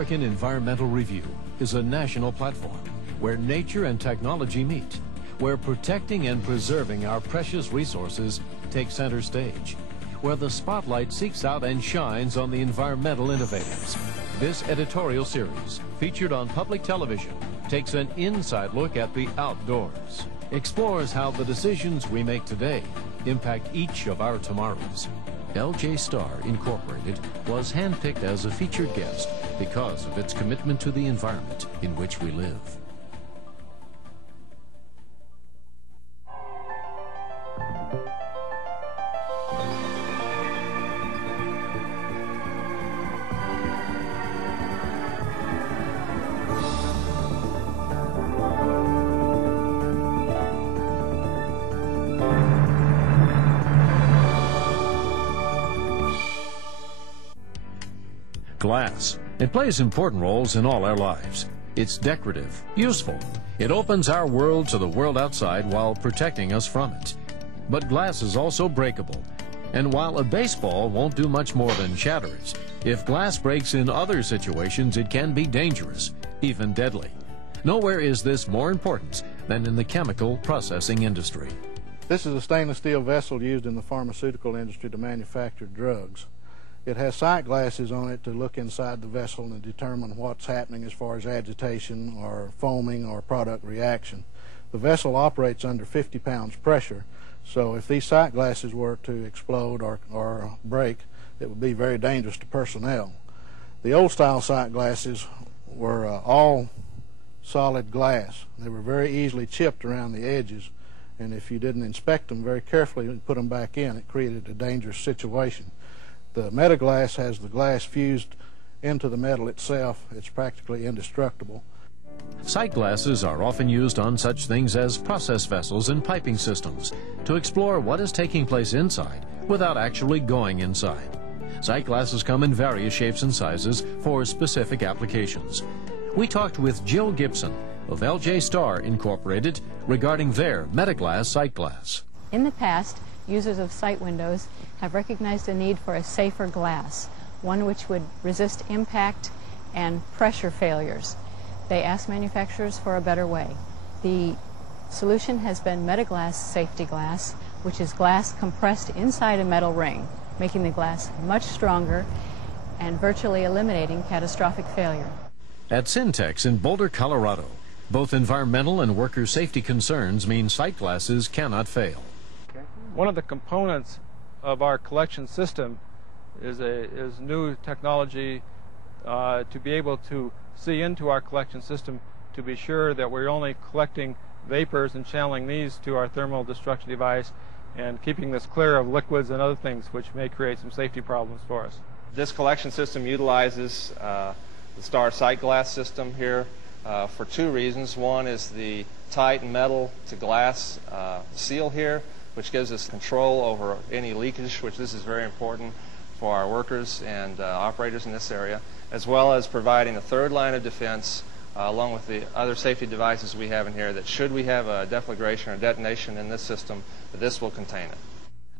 American Environmental Review is a national platform where nature and technology meet, where protecting and preserving our precious resources take center stage, where the spotlight seeks out and shines on the environmental innovators. This editorial series, featured on public television, takes an inside look at the outdoors, explores how the decisions we make today impact each of our tomorrows. LJ Star Incorporated was handpicked as a featured guest because of its commitment to the environment in which we live. Glass. It plays important roles in all our lives. It's decorative, useful. It opens our world to the world outside while protecting us from it. But glass is also breakable. And while a baseball won't do much more than shatter it, if glass breaks in other situations, it can be dangerous, even deadly. Nowhere is this more important than in the chemical processing industry. This is a stainless steel vessel used in the pharmaceutical industry to manufacture drugs. It has sight glasses on it to look inside the vessel and determine what's happening as far as agitation or foaming or product reaction. The vessel operates under 50 pounds pressure, so if these sight glasses were to explode or break, it would be very dangerous to personnel. The old style sight glasses were all solid glass. They were very easily chipped around the edges, and if you didn't inspect them very carefully and put them back in, it created a dangerous situation. The Metaglass has the glass fused into the metal itself. It's practically indestructible. Sight glasses are often used on such things as process vessels and piping systems to explore what is taking place inside without actually going inside. Sight glasses come in various shapes and sizes for specific applications. We talked with Jill Gibson of LJ Star Incorporated regarding their Metaglass sight glass. In the past, users of sight windows have recognized a need for a safer glass, one which would resist impact and pressure failures. They asked manufacturers for a better way. The solution has been Metaglass safety glass, which is glass compressed inside a metal ring, making the glass much stronger and virtually eliminating catastrophic failure. At Syntex in Boulder, Colorado, both environmental and worker safety concerns mean sight glasses cannot fail. One of the components of our collection system is new technology to be able to see into our collection system to be sure that we're only collecting vapors and channeling these to our thermal destruction device and keeping this clear of liquids and other things which may create some safety problems for us. This collection system utilizes the Star sight glass system here for two reasons. One is the tight metal to glass seal here, which gives us control over any leakage, which this is very important for our workers and operators in this area, as well as providing a third line of defense along with the other safety devices we have in here that should we have a deflagration or detonation in this system, this will contain it.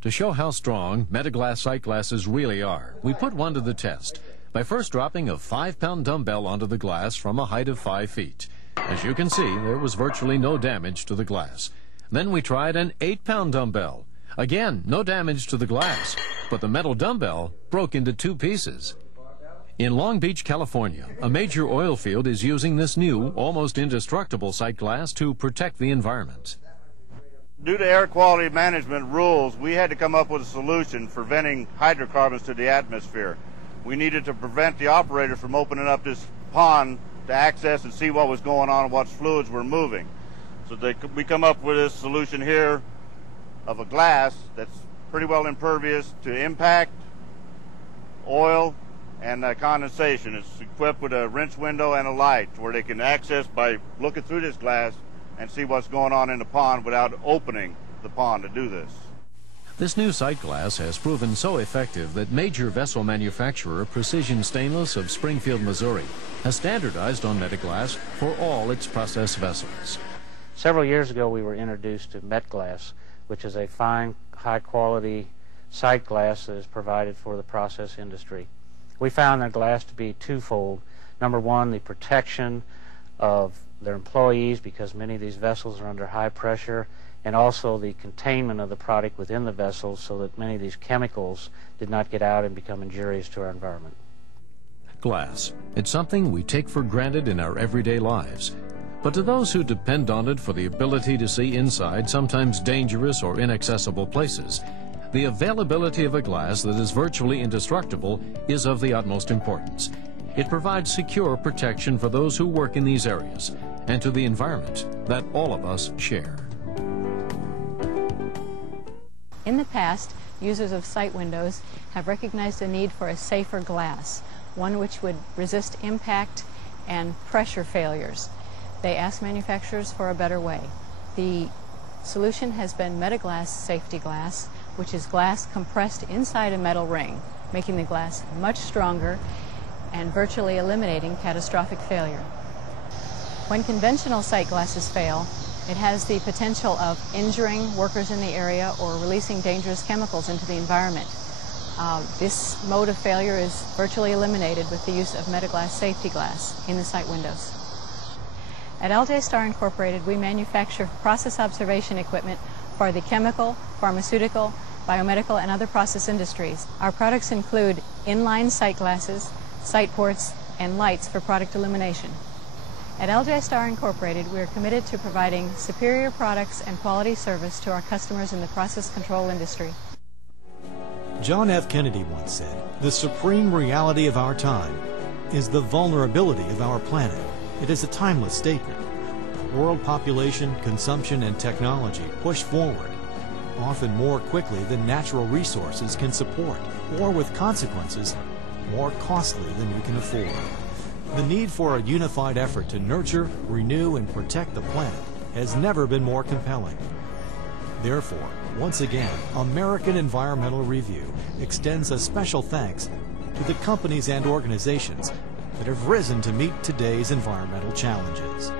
To show how strong Metaglass sight glasses really are, we put one to the test by first dropping a 5-pound dumbbell onto the glass from a height of 5 feet. As you can see, there was virtually no damage to the glass. Then we tried an 8-pound dumbbell. Again, no damage to the glass, but the metal dumbbell broke into 2 pieces. In Long Beach, California, a major oil field is using this new, almost indestructible sight glass to protect the environment. Due to air quality management rules, we had to come up with a solution for venting hydrocarbons to the atmosphere. We needed to prevent the operator from opening up this pond to access and see what was going on and what fluids were moving. So we come up with this solution here of a glass that's pretty well impervious to impact, oil, and condensation. It's equipped with a rinse window and a light where they can access by looking through this glass and see what's going on in the pond without opening the pond to do this. This new sight glass has proven so effective that major vessel manufacturer Precision Stainless of Springfield, Missouri, has standardized on Metaglass for all its process vessels. Several years ago, we were introduced to Metglass, which is a fine, high-quality sight glass that is provided for the process industry. We found the glass to be twofold. Number one, the protection of their employees, because many of these vessels are under high pressure, and also the containment of the product within the vessels so that many of these chemicals did not get out and become injurious to our environment. Glass. It's something we take for granted in our everyday lives. But to those who depend on it for the ability to see inside sometimes dangerous or inaccessible places, the availability of a glass that is virtually indestructible is of the utmost importance. It provides secure protection for those who work in these areas and to the environment that all of us share. In the past, users of sight windows have recognized a need for a safer glass, one which would resist impact and pressure failures. They asked manufacturers for a better way. The solution has been Metaglass Safety Glass, which is glass compressed inside a metal ring, making the glass much stronger and virtually eliminating catastrophic failure. When conventional sight glasses fail, it has the potential of injuring workers in the area or releasing dangerous chemicals into the environment. This mode of failure is virtually eliminated with the use of Metaglass Safety Glass in the sight windows. At LJ Star Incorporated, we manufacture process observation equipment for the chemical, pharmaceutical, biomedical, and other process industries. Our products include inline sight glasses, sight ports, and lights for product illumination. At LJ Star Incorporated, we are committed to providing superior products and quality service to our customers in the process control industry. John F. Kennedy once said, "The supreme reality of our time is the vulnerability of our planet." It is a timeless statement. World population, consumption, and technology push forward, often more quickly than natural resources can support, or with consequences more costly than we can afford. The need for a unified effort to nurture, renew, and protect the planet has never been more compelling. Therefore, once again, American Environmental Review extends a special thanks to the companies and organizations that have risen to meet today's environmental challenges.